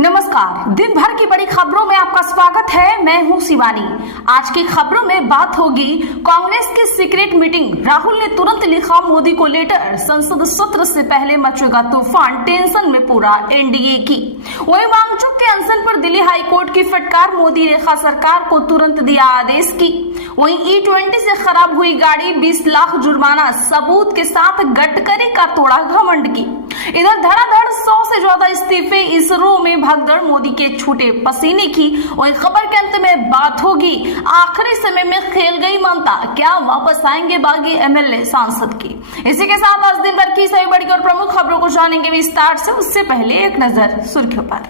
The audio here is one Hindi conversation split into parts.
नमस्कार, दिन भर की बड़ी खबरों में आपका स्वागत है। मैं हूं शिवानी। आज की खबरों में बात होगी कांग्रेस की सीक्रेट मीटिंग, राहुल ने तुरंत लिखा मोदी को लेटर, संसद सत्र से पहले मचेगा तूफान, टेंशन में पूरा एनडीए की। वहीं वांगचुक के अनशन पर दिल्ली हाईकोर्ट की फटकार, मोदी रेखा सरकार को तुरंत दिया आदेश की। वहीं E20 से खराब हुई गाड़ी, 20 लाख जुर्माना, सबूत के साथ गडकरी का तोड़ा घमंड की। इधर धड़ाधड़ 100 से ज्यादा इस्तीफे, इसरो में भगदड़, मोदी के छूटे पसीने की। वही खबर के अंत में बात होगी आखिरी समय में खेल गई ममता, क्या वापस आएंगे बागी एमएलए सांसद की। इसी के साथ आज दिन भर की सभी बड़ी और प्रमुख खबरों को जानेंगे विस्तार से। उससे पहले एक नजर सुर्खियों पर।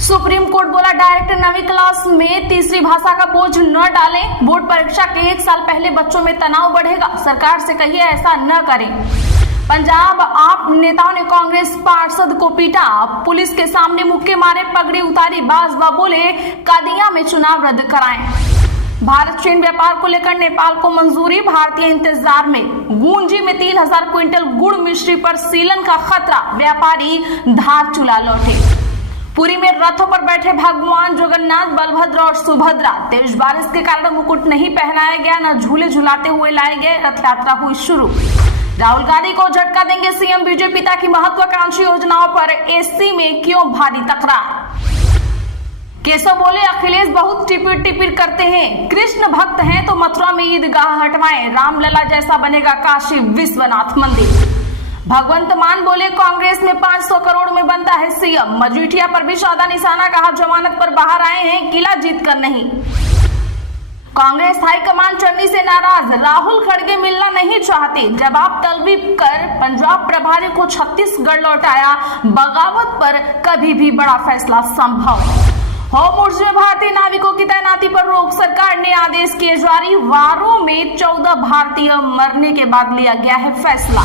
सुप्रीम कोर्ट बोला डायरेक्ट 9वीं क्लास में तीसरी भाषा का बोझ न डालें, बोर्ड परीक्षा के 1 साल पहले बच्चों में तनाव बढ़ेगा, सरकार से कहिए ऐसा न करें। पंजाब आप नेताओं ने कांग्रेस पार्षद को पीटा, पुलिस के सामने मुक्के मारे, पगड़ी उतारी, बाजवा बोले कादियां में चुनाव रद्द कराएं। भारत चीन व्यापार को लेकर नेपाल को मंजूरी, भारतीय इंतजार में। गूंजी में 3000 क्विंटल गुड़ मिश्री पर सीलन का खतरा, व्यापारी धारचूला लौटे। पुरी में रथों पर बैठे भगवान जगन्नाथ, बलभद्र और सुभद्रा, तेज बारिश के कारण मुकुट नहीं पहनाया गया, न झूले झुलाते हुए लाए गए, रथ यात्रा हुई शुरू। राहुल गांधी को झटका देंगे सीएम, बीजेपी पिता की महत्वाकांक्षी योजनाओं पर एससी में क्यों भारी तकरार। केशव बोले अखिलेश बहुत टिपिर टिपिर करते हैं, कृष्ण भक्त हैं तो मथुरा में ईदगाह हटवाएं, रामलला जैसा बनेगा काशी विश्वनाथ मंदिर। भगवंत मान बोले कांग्रेस में 500 करोड़ में बनता है सीएम, मजीठिया पर भी साधा निशाना, कहा जमानत पर बाहर आए हैं, किला जीत कर नहीं। कांग्रेस हाईकमान चन्नी से नाराज, राहुल खड़गे मिलना नहीं चाहते, जवाब तलबी कर पंजाब प्रभारी को छत्तीसगढ़ लौटाया, बगावत पर कभी भी बड़ा फैसला संभव। होम उर्ज में भारतीय नाविकों की तैनाती पर रोक, सरकार ने आदेश किए जारी, वारों में 14 भारतीय मरने के बाद लिया गया है फैसला।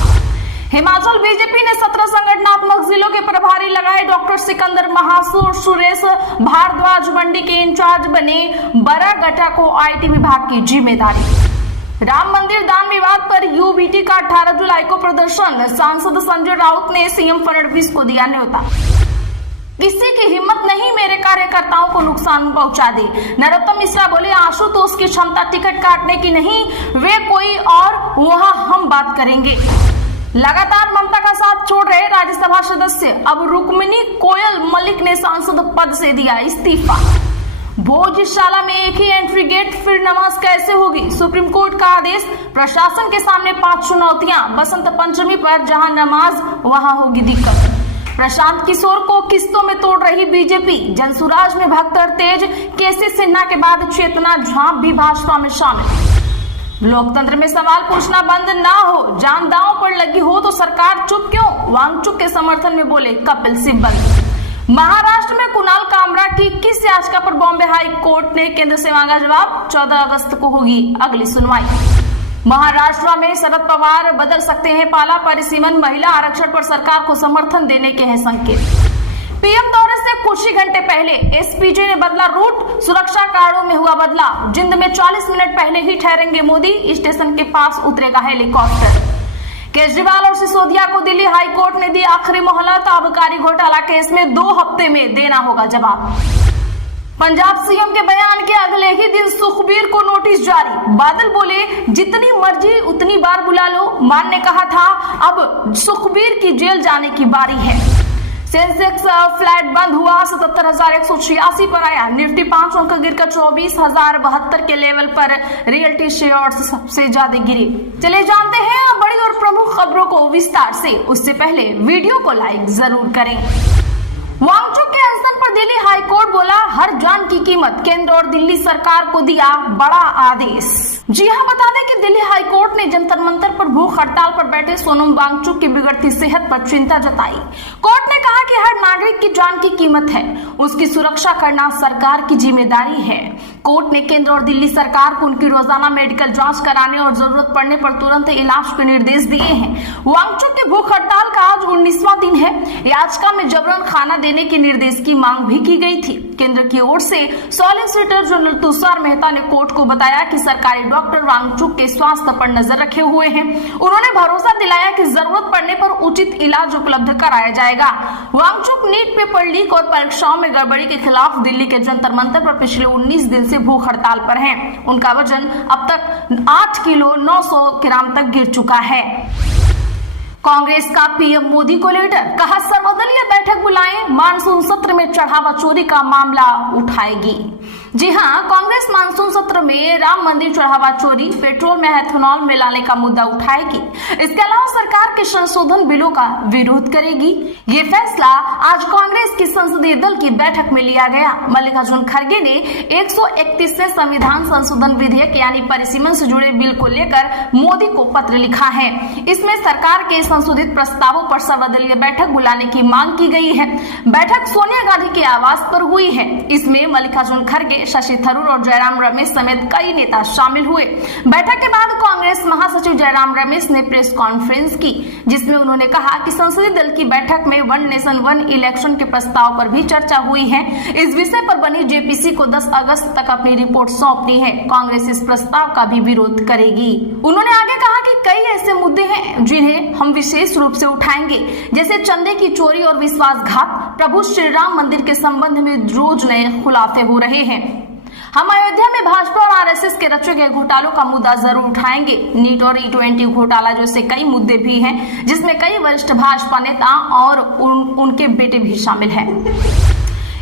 हिमाचल बीजेपी ने 17 संगठनात्मक जिलों के प्रभारी लगाए, डॉक्टर सिकंदर महासुर, सुरेश भारद्वाज मंडी के इंचार्ज बने, बरागटा को आईटी विभाग की जिम्मेदारी। राम मंदिर दान विवाद पर यूबीटी का 18 जुलाई को प्रदर्शन, सांसद संजय राउत ने सीएम फडणवीस को दिया न्योता। किसी की हिम्मत नहीं मेरे कार्यकर्ताओं को नुकसान पहुंचा दे, नरोत्तम मिश्रा बोले आशुतोष की क्षमता टिकट काटने की नहीं, वे कोई और, वहां हम बात करेंगे। लगातार ममता का साथ छोड़ रहे राज्यसभा सदस्य, अब रुक्मिणी कोयल मलिक ने सांसद पद से दिया इस्तीफा। भोजशाला में एक ही एंट्री गेट, फिर नमाज कैसे होगी, सुप्रीम कोर्ट का आदेश, प्रशासन के सामने 5 चुनौतियां, बसंत पंचमी पर जहां नमाज वहां होगी दिक्कत। प्रशांत किशोर को किस्तों में तोड़ रही बीजेपी, जनसुराज में भगदड़ तेज, केसी सिन्हा के बाद चेतना झांप भी भाजपा में शामिल। लोकतंत्र में सवाल पूछना बंद ना हो, जान दांव पर लगी हो तो सरकार चुप क्यों, वांगचुक के समर्थन में बोले कपिल सिब्बल। महाराष्ट्र में कुणाल कामरा की 21 याचिका पर बॉम्बे हाई कोर्ट ने केंद्र से मांगा जवाब, 14 अगस्त को होगी अगली सुनवाई। महाराष्ट्र में शरद पवार बदल सकते हैं पाला, परिसीमन, महिला आरक्षण पर सरकार को समर्थन देने के हैं संकेत। पीएम दौरे से कुछ ही घंटे पहले एसपीजे ने बदला रूट, सुरक्षा कारणों में हुआ बदलाव, जिंद में 40 मिनट पहले ही ठहरेंगे मोदी, स्टेशन के पास उतरेगा हेलीकॉप्टर। केजरीवाल और सिसोदिया को दिल्ली हाईकोर्ट ने दी आखिरी मोहलत, आबकारी घोटाला केस में 2 हफ्ते में देना होगा जवाब। पंजाब सीएम के बयान के अगले ही दिन सुखबीर को नोटिस जारी, बादल बोले जितनी मर्जी उतनी बार बुला लो, मान ने कहा था अब सुखबीर की जेल जाने की बारी है। सेंसेक्स फ्लैट बंद हुआ, 77,186 पर आया, निफ्टी 5 अंक गिरकर 24,072 के लेवल पर, रियल्टी शेयर्स सबसे ज्यादा गिरे। चले जानते हैं अब बड़ी और प्रमुख खबरों को विस्तार से, उससे पहले वीडियो को लाइक जरूर करें। वांगचुक के अनशन पर दिल्ली हाईकोर्ट बोला हर जान की कीमत, केंद्र और दिल्ली सरकार को दिया बड़ा आदेश। जी हां, बता दें कि दिल्ली हाईकोर्ट ने जंतर मंतर पर भूख हड़ताल पर बैठे सोनम वांगचुक की बिगड़ती सेहत पर चिंता जताई। कोर्ट ने कहा कि हर नागरिक की जान की कीमत है, उसकी सुरक्षा करना सरकार की जिम्मेदारी है। कोर्ट ने केंद्र और दिल्ली सरकार को उनकी रोजाना मेडिकल जांच कराने और जरूरत पड़ने पर तुरंत इलाज के निर्देश दिए हैं। वांगचुक की भूख हड़ताल का आज 19वां दिन है। याचिका में जबरन खाना देने के निर्देश की मांग भी की गई थी। केंद्र की ओर से सॉलिसिटर जनरल तुषार मेहता ने कोर्ट को बताया कि सरकारी डॉक्टर वांगचुक के स्वास्थ्य पर नजर रखे हुए हैं। उन्होंने भरोसा दिलाया कि जरूरत पड़ने पर उचित इलाज उपलब्ध कराया जाएगा। वांगचुक नीट पेपर लीक और परीक्षाओं में गड़बड़ी के खिलाफ दिल्ली के जंतर मंतर पर पिछले 19 दिन से भूख हड़ताल पर हैं। उनका वजन अब तक 8 किलो 900 ग्राम तक गिर चुका है। कांग्रेस का पीएम मोदी को लेटर, कहा सर्वदलीय बैठक बुलाएं, मानसून सत्र में चढ़ावा चोरी का मामला उठाएगी। जी हां, कांग्रेस मानसून सत्र में राम मंदिर चढ़ावा चोरी, पेट्रोल में एथेनॉल मिलाने का मुद्दा उठाएगी। इसके अलावा सरकार के संशोधन बिलों का विरोध करेगी। ये फैसला आज कांग्रेस की संसदीय दल की बैठक में लिया गया। मल्लिकार्जुन खड़गे ने 131वें संविधान संशोधन विधेयक यानी परिसीमन से जुड़े बिल को लेकर मोदी को पत्र लिखा है। इसमें सरकार के संशोधित प्रस्तावों पर सर्वदलीय बैठक बुलाने की मांग की गई है। बैठक सोनिया गांधी के आवास पर हुई है। इसमें मल्लिकार्जुन खड़गे, शशि थरूर और जयराम रमेश समेत कई नेता शामिल हुए। बैठक के बाद कांग्रेस महासचिव जयराम रमेश ने प्रेस कॉन्फ्रेंस की, जिसमें उन्होंने कहा कि संसदीय दल की बैठक में वन नेशन वन इलेक्शन के प्रस्ताव पर भी चर्चा हुई है। इस विषय पर बनी जेपीसी को 10 अगस्त तक अपनी रिपोर्ट सौंपनी है। कांग्रेस इस प्रस्ताव का भी विरोध करेगी। उन्होंने आगे कहा कि कई ऐसे मुद्दे हैं जिन्हें हम विशेष रूप से उठाएंगे, जैसे चंदे की चोरी और विश्वासघात। प्रभु श्री राम मंदिर के संबंध में रोज नए खुलासे हो रहे हैं। हम अयोध्या में भाजपा और आरएसएस के रचे गए घोटालों का मुद्दा जरूर उठाएंगे। नीट और E20 घोटाला जैसे कई मुद्दे भी हैं, जिसमें कई वरिष्ठ भाजपा नेता और उनके बेटे भी शामिल हैं।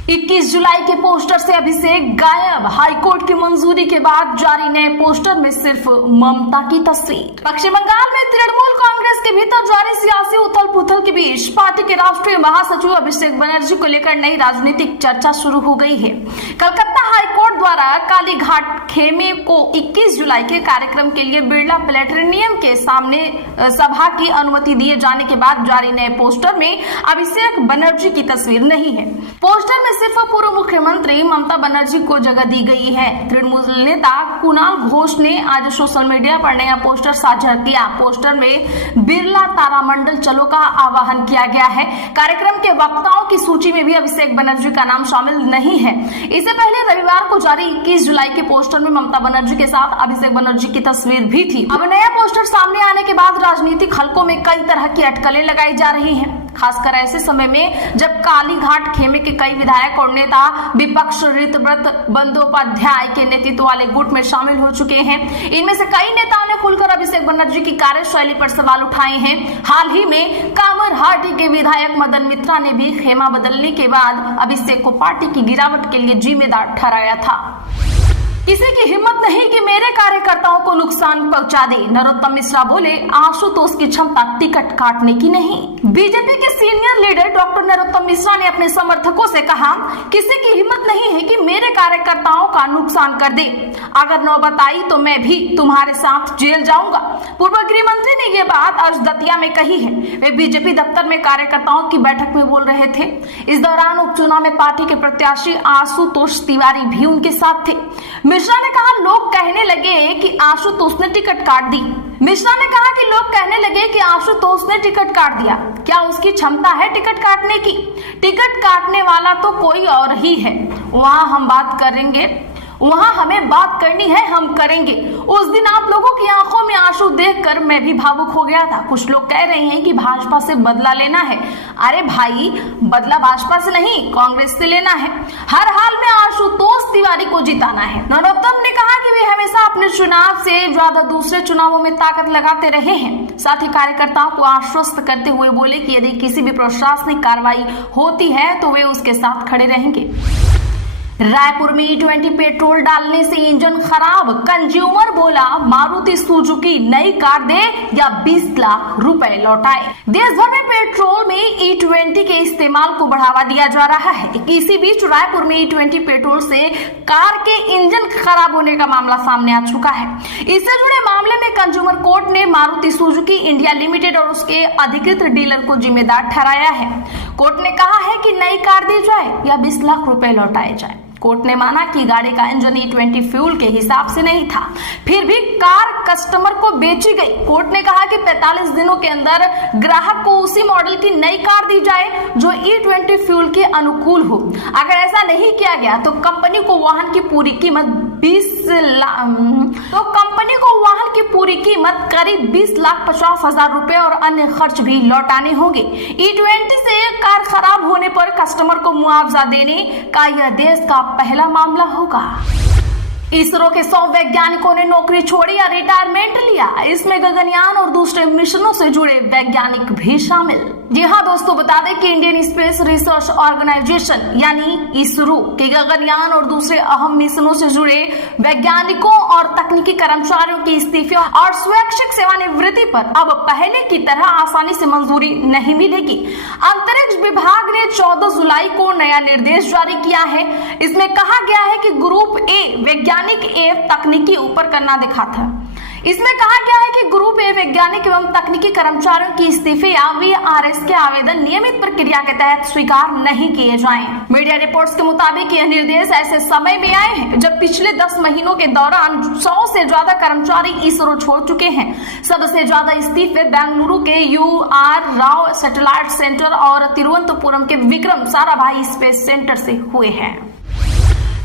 21 जुलाई के पोस्टर से अभिषेक गायब। हाईकोर्ट की मंजूरी के बाद जारी नए पोस्टर में सिर्फ ममता की तस्वीर। पश्चिम बंगाल में तृणमूल कांग्रेस के भीतर जारी सियासी उथल पुथल के बीच पार्टी के राष्ट्रीय महासचिव अभिषेक बनर्जी को लेकर नई राजनीतिक चर्चा शुरू हो गई है। कलकत्ता हाईकोर्ट द्वारा कालीघाट खेमे को 21 जुलाई के कार्यक्रम के लिए बिरला प्लेनेटोरियम के सामने सभा की अनुमति दिए जाने के बाद जारी नए पोस्टर में अभिषेक बनर्जी की तस्वीर नहीं है। पोस्टर में सिर्फ पूर्व मुख्यमंत्री ममता बनर्जी को जगह दी गई है। तृणमूल नेता कुणाल घोष ने आज सोशल मीडिया पर नया पोस्टर साझा किया। पोस्टर में बिरला तारामंडल चलो का आह्वान किया गया है। कार्यक्रम के वक्ताओं की सूची में भी अभिषेक बनर्जी का नाम शामिल नहीं है। इससे पहले रविवार को जारी 21 जुलाई के पोस्टर में ममता बनर्जी के साथ अभिषेक बनर्जी की तस्वीर भी थी। अब नया पोस्टर सामने आने के बाद राजनीतिक हलकों में कई तरह की अटकलें लगाई जा रही हैं, खासकर ऐसे समय में जब कालीघाट खेमे के कई विधायक और नेता विपक्ष ऋतव्रत बंदोपाध्याय के नेतृत्व वाले गुट में शामिल हो चुके हैं। इनमें से कई नेताओं ने खुलकर अभिषेक बनर्जी की कार्यशैली पर सवाल उठाए हैं। हाल ही में कामरहाटी के विधायक मदन मित्रा ने भी खेमा बदलने के बाद अभिषेक को पार्टी की गिरावट के लिए जिम्मेदार ठहराया था। किसी की हिम्मत नहीं कि मेरे कार्यकर्ताओं को नुकसान पहुंचा दे। नरोत्तम मिश्रा बोले, आशुतोष की क्षमता टिकट काटने की नहीं। बीजेपी के senior leader doctor Narottam Mishra ने अपने समर्थकों से कहा, किसी की हिम्मत नहीं है कि मेरे कार्यकर्ताओं का नुकसान कर दे। अगर नौबत आई तो मैं भी तुम्हारे साथ जेल जाऊंगा। पूर्व गृह मंत्री ने ये बात आज दतिया में कही है। वे बीजेपी दफ्तर में कार्यकर्ताओं की बैठक में बोल रहे थे। इस दौरान उपचुनाव में पार्टी के प्रत्याशी आशुतोष तिवारी भी उनके साथ थे। मिश्रा ने कहा, लोग कहने लगे कि आशुतोष ने टिकट काट दी। मिश्रा ने कहा कि लोग कहने लगे कि आशुतोष ने टिकट काट दिया। क्या उसकी क्षमता है टिकट काटने की? टिकट काटने वाला तो कोई और ही है। वहां हम बात करेंगे, वहां हमें बात करनी है, हम करेंगे। उस दिन आप लोगों की आंखों में आंसू देखकर मैं भी भावुक हो गया था। कुछ लोग कह रहे हैं कि भाजपा से बदला लेना है। अरे भाई, बदला भाजपा से नहीं, कांग्रेस से लेना है। हर हाल में आशुतोष तिवारी को जिताना है। नरोत्तम ने कहा कि वे हमेशा अपने चुनाव से ज्यादा दूसरे चुनावों में ताकत लगाते रहे हैं। साथ ही कार्यकर्ताओं को आश्वस्त करते हुए बोले कि यदि किसी भी प्रशासनिक कार्रवाई होती है तो वे उसके साथ खड़े रहेंगे। रायपुर में E20 पेट्रोल डालने से इंजन खराब। कंज्यूमर बोला, मारुति सुजुकी नई कार दे या 20 लाख रुपए लौटाए। देश भर में पेट्रोल में E20 के इस्तेमाल को बढ़ावा दिया जा रहा है। इसी बीच रायपुर में E20 पेट्रोल से कार के इंजन खराब होने का मामला सामने आ चुका है। इससे जुड़े मामले में कंज्यूमर कोर्ट ने मारुति सुजुकी इंडिया लिमिटेड और उसके अधिकृत डीलर को जिम्मेदार ठहराया है। कोर्ट ने कहा है कि नई कार दी जाए या 20 लाख रुपए लौटाए जाए। कोर्ट ने माना कि गाड़ी का इंजन E20 फ्यूल के हिसाब से नहीं था, फिर भी कार कस्टमर को बेची गई। कोर्ट ने कहा कि 45 दिनों के अंदर ग्राहक को उसी मॉडल की नई कार दी जाए जो E20 फ्यूल के अनुकूल हो। अगर ऐसा नहीं किया गया तो कंपनी को वाहन की पूरी कीमत तो कंपनी को वाहन की पूरी कीमत करीब 20,50,000 रुपए और अन्य खर्च भी लौटाने होंगे। E20 से कार खराब होने पर कस्टमर को मुआवजा देने का यह देश का पहला मामला होगा। इसरो के 100 वैज्ञानिकों ने नौकरी छोड़ी या रिटायरमेंट लिया। इसमें गगनयान और दूसरे मिशनों से जुड़े वैज्ञानिक भी शामिल। जी हाँ दोस्तों, बता दें कि इंडियन स्पेस रिसर्च ऑर्गेनाइजेशन यानी इसरो के गगनयान और दूसरे अहम मिशनों से जुड़े वैज्ञानिकों और तकनीकी कर्मचारियों के इस्तीफे और स्वैच्छिक सेवानिवृत्ति पर अब पहले की तरह आसानी से मंजूरी नहीं मिलेगी। अंतरिक्ष विभाग ने 14 जुलाई को नया निर्देश जारी किया है। इसमें कहा गया है कि ग्रुप ए वैज्ञानिक एवं तकनीकी ऊपर करना दिखा था। इसमें कहा गया है कि ग्रुप ए वैज्ञानिक एवं तकनीकी कर्मचारियों की इस्तीफे या VRS के आवेदन नियमित प्रक्रिया के तहत स्वीकार नहीं किए जाएं। मीडिया रिपोर्ट्स के मुताबिक यह निर्देश ऐसे समय में आए हैं जब पिछले 10 महीनों के दौरान 100 से ज्यादा कर्मचारी इसरो छोड़ चुके हैं। सबसे ज्यादा इस्तीफे बेंगलुरु के UR राव सैटेलाइट सेंटर और तिरुवनंतपुरम के विक्रम साराभाई स्पेस सेंटर से हुए हैं।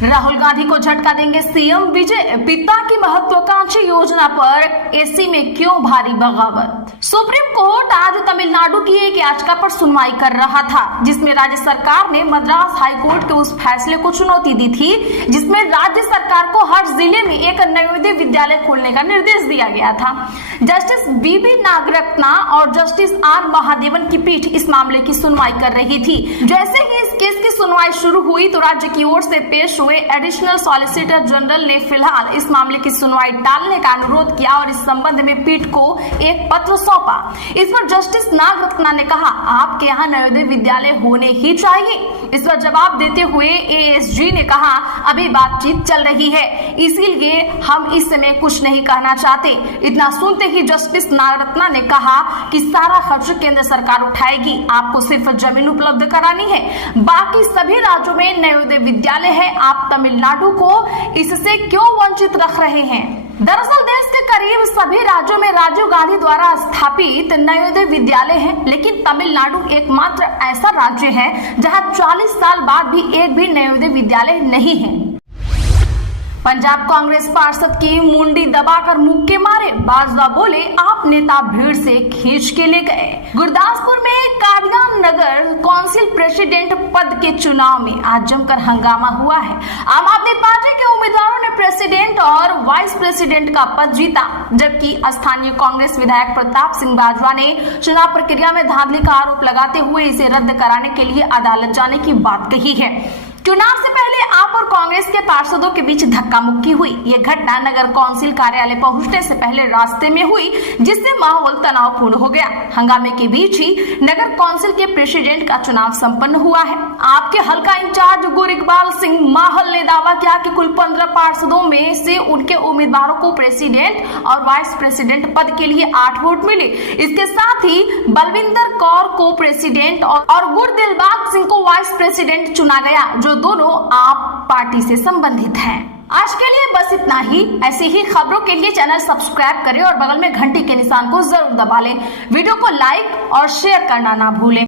राहुल गांधी को झटका देंगे सीएम विजय, पिता की महत्वाकांक्षी योजना पर एसी में क्यों भारी बगावत। सुप्रीम कोर्ट आज तमिलनाडु की एक याचिका पर सुनवाई कर रहा था, जिसमें राज्य सरकार ने मद्रास हाईकोर्ट के उस फैसले को चुनौती दी थी जिसमें राज्य सरकार को हर जिले में एक नवोदय विद्यालय खोलने का निर्देश दिया गया था। जस्टिस BB नागरत्ना और जस्टिस R महादेवन की पीठ इस मामले की सुनवाई कर रही थी। जैसे ही इस केस की सुनवाई शुरू हुई तो राज्य की ओर से पेश हुए एडिशनल सॉलिसिटर जनरल ने फिलहाल इस मामले की सुनवाई टालने का अनुरोध किया और इस संबंध में पीठ को एक पत्र सौंपा। इस पर जस्टिस नागरत्ना ने कहा, आपके यहाँ नवोदय विद्यालय होने ही चाहिए। इस पर जवाब देते हुए ASG ने कहा, अभी बातचीत चल रही है, इसीलिए हम इस समय कुछ नहीं कहना चाहते। इतना सुनते ही जस्टिस नागरत्ना ने कहा कि सारा खर्च केंद्र सरकार उठाएगी, आपको सिर्फ जमीन उपलब्ध करानी है, बाकी सभी राज्यों में नवोदय विद्यालय है, आप तमिलनाडु को इससे क्यों वंचित रख रहे हैं। दरअसल देश के करीब सभी राज्यों में राजीव गांधी द्वारा स्थापित नवोदय विद्यालय हैं, लेकिन तमिलनाडु एकमात्र ऐसा राज्य है जहां 40 साल बाद भी एक भी नवोदय विद्यालय नहीं है। पंजाब कांग्रेस पार्षद की मुंडी दबाकर मुक्के मारे, बाजवा बोले आप नेता भीड़ से खींच के ले गए। गुरदासपुर में कादियान नगर काउंसिल प्रेसिडेंट पद के चुनाव में आज जमकर हंगामा हुआ है। आम आदमी पार्टी के उम्मीदवारों ने प्रेसिडेंट और वाइस प्रेसिडेंट का पद जीता, जबकि स्थानीय कांग्रेस विधायक प्रताप सिंह बाजवा ने चुनाव प्रक्रिया में धांधली का आरोप लगाते हुए इसे रद्द कराने के लिए अदालत जाने की बात कही है। चुनाव से पहले आप और कांग्रेस के पार्षदों के बीच धक्का मुक्की हुई। ये घटना नगर काउंसिल कार्यालय पहुंचने से पहले रास्ते में हुई, जिससे माहौल तनावपूर्ण हो गया। हंगामे के बीच ही नगर काउंसिल के प्रेसिडेंट का चुनाव संपन्न हुआ है। आपके हल्का इंचार्ज गुर इकबाल सिंह माहल ने दावा किया कि कुल 15 पार्षदों में से उनके उम्मीदवारों को प्रेसिडेंट और वाइस प्रेसिडेंट पद के लिए 8 वोट मिले। इसके साथ ही बलविंदर कौर को प्रेसिडेंट और गुर दिलबाग सिंह को वाइस प्रेसिडेंट चुना गया, जो दोनों आप पार्टी से संबंधित हैं। आज के लिए बस इतना ही। ऐसी ही खबरों के लिए चैनल सब्सक्राइब करें और बगल में घंटी के निशान को जरूर दबा लें। वीडियो को लाइक और शेयर करना ना भूलें।